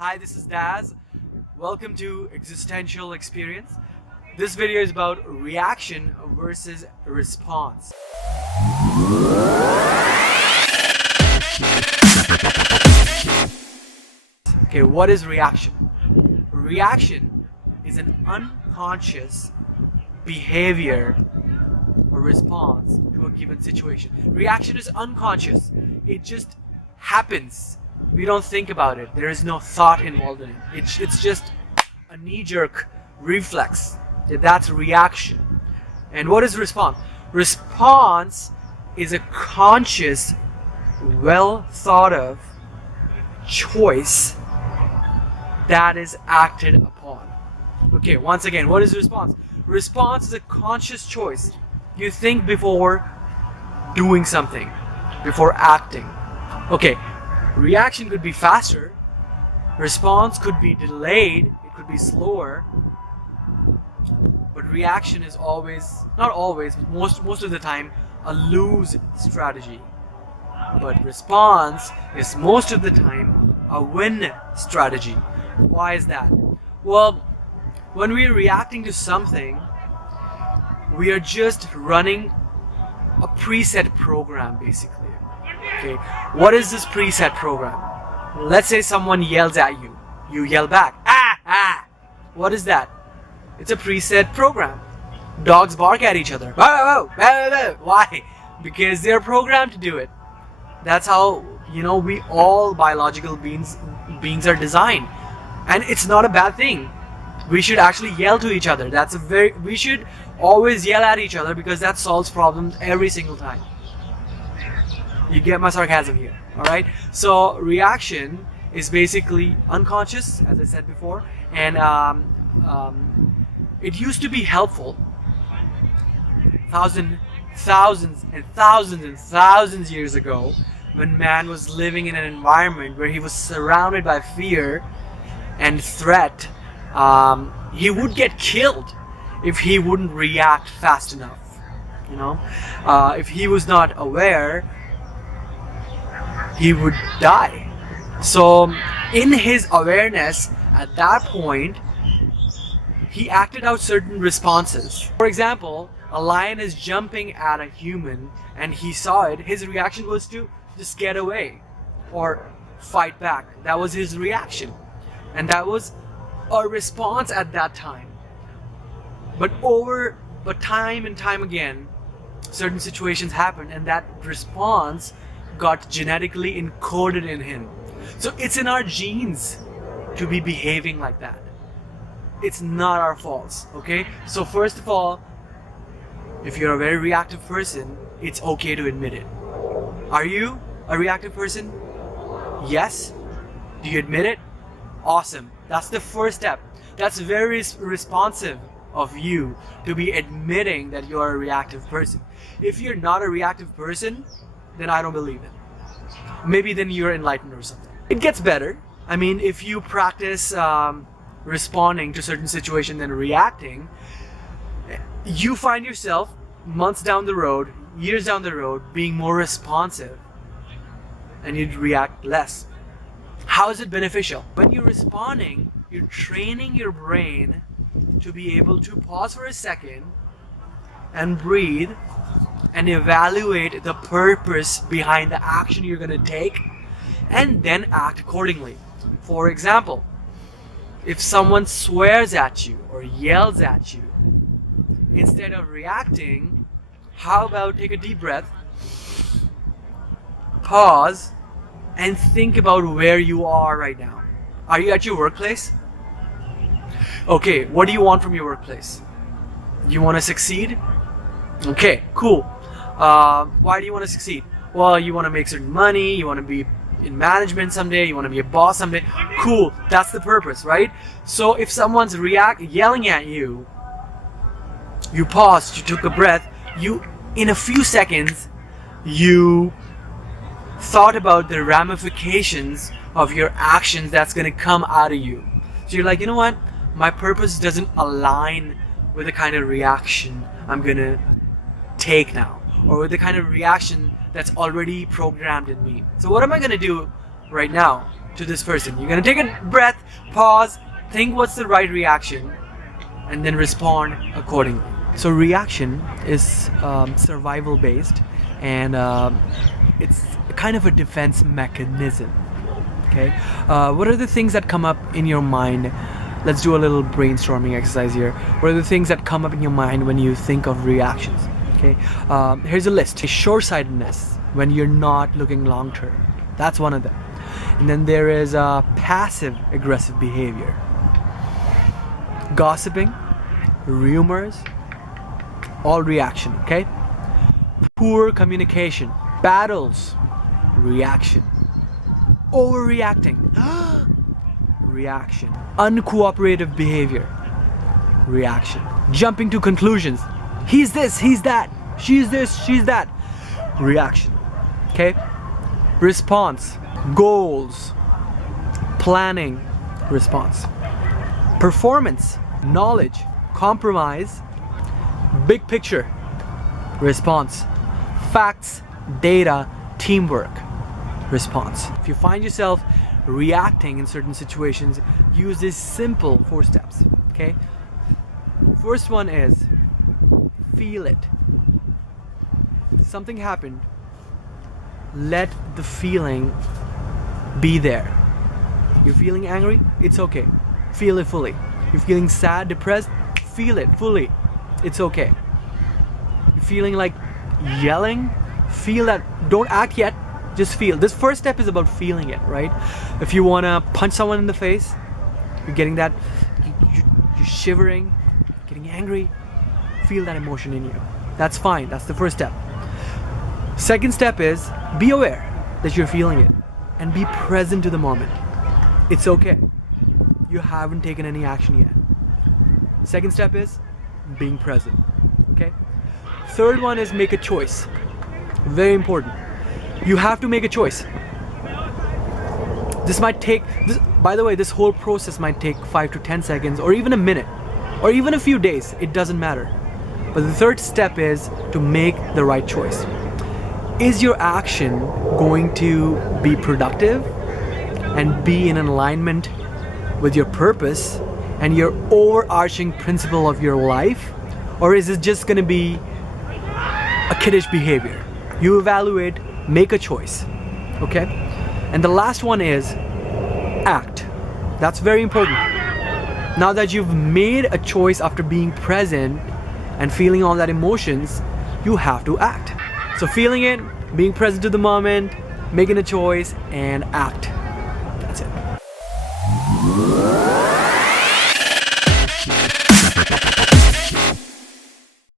Hi, this is Daz. Welcome to Existential Experience. This video is about reaction versus response. Okay, what is reaction? Reaction is an unconscious behavior or response to a given situation. Reaction is unconscious. It just happens. We don't think about it. There is no thought involved in it. It's just a knee-jerk reflex. That's reaction. And what is response? Response is a conscious, well thought of choice that is acted upon. Okay, once again, what is response? Response is a conscious choice. You think before doing something, before acting. Okay, reaction could be faster, response could be delayed, it could be slower, but reaction is always, not always, but most of the time, a lose strategy. But response is most of the time a win strategy. Why is that? Well, when we're reacting to something, we are just running a preset program basically. Okay, what is this preset program? Let's say someone yells at you. You yell back. Ah! Ah! What is that? It's a preset program. Dogs bark at each other. Why? Because they're programmed to do it. That's how, we all biological beings are designed. And it's not a bad thing. We should actually yell to each other. We should always yell at each other because that solves problems every single time. You get my sarcasm here, alright? So reaction is basically unconscious, as I said before, and it used to be helpful thousands and thousands years ago, when man was living in an environment where he was surrounded by fear and threat. He would get killed if he wouldn't react fast enough. If he was not aware, he would die. So in his awareness at that point, he acted out certain responses. For example, a lion is jumping at a human and he saw it. His reaction was to just get away or fight back. That was his reaction, and that was a response at that time. But time and time again, certain situations happened and that response got genetically encoded in him. So it's in our genes to be behaving like that. It's not our fault, okay? So first of all, if you're a very reactive person, it's okay to admit it. Are you a reactive person? Yes? Do you admit it? Awesome. That's the first step. That's very responsive of you to be admitting that you're a reactive person. If you're not a reactive person, then I don't believe it. Maybe then you're enlightened or something. It gets better. I mean, if you practice responding to certain situations and reacting, you find yourself months down the road, years down the road, being more responsive, and you'd react less. How is it beneficial? When you're responding, you're training your brain to be able to pause for a second and breathe and evaluate the purpose behind the action you're going to take and then act accordingly. For example, if someone swears at you or yells at you, instead of reacting, how about take a deep breath, pause, and think about where you are right now. Are you at your workplace? Okay, what do you want from your workplace? You want to succeed? Okay, cool. Why do you want to succeed? Well, you want to make certain money, you want to be in management someday, you want to be a boss someday. Cool, that's the purpose, right? So if someone's yelling at you, you paused, you took a breath, in a few seconds, you thought about the ramifications of your actions that's going to come out of you. So you're like, you know what? My purpose doesn't align with the kind of reaction I'm going to take now, or with the kind of reaction that's already programmed in me. So what am I going to do right now to this person. You're gonna take a breath, pause, think what's the right reaction, and then respond accordingly. So reaction is survival based, and it's kind of a defense mechanism. Okay, what are the things that come up in your mind? Let's do a little brainstorming exercise here. What are the things that come up in your mind when you think of reactions? Okay, here's a list. Short-sightedness, when you're not looking long term. That's one of them. And then there is passive aggressive behavior. Gossiping, rumors, all reaction, okay? Poor communication, battles, reaction. Overreacting, reaction. Uncooperative behavior, reaction. Jumping to conclusions. He's this, he's that. She's this, she's that. Reaction. Okay? Response. Goals. Planning. Response. Performance. Knowledge. Compromise. Big picture. Response. Facts. Data. Teamwork. Response. If you find yourself reacting in certain situations, use these simple 4 steps. Okay? First one is feel it. Something happened. Let the feeling be there. You're feeling angry? It's okay. Feel it fully. You're feeling sad, depressed? Feel it fully. It's okay. You're feeling like yelling? Feel that. Don't act yet. Just feel. This first step is about feeling it, right? If you want to punch someone in the face, you're getting that, you're shivering, getting angry, feel that emotion in you. That's fine. That's the first step. Second step is be aware that you're feeling it and be present to the moment. It's okay. You haven't taken any action yet. Second step is being present. Okay? Third one is make a choice. Very important. You have to make a choice. This might take, by the way, this whole process might take 5 to 10 seconds or even a minute or even a few days. It doesn't matter. But the third step is to make the right choice. Is your action going to be productive and be in alignment with your purpose and your overarching principle of your life? Or is it just going to be a kiddish behavior? You evaluate, make a choice. Okay? And the last one is act. That's very important. Now that you've made a choice after being present and feeling all that emotions, you have to act. So feeling it, being present to the moment, making a choice, and act. That's it.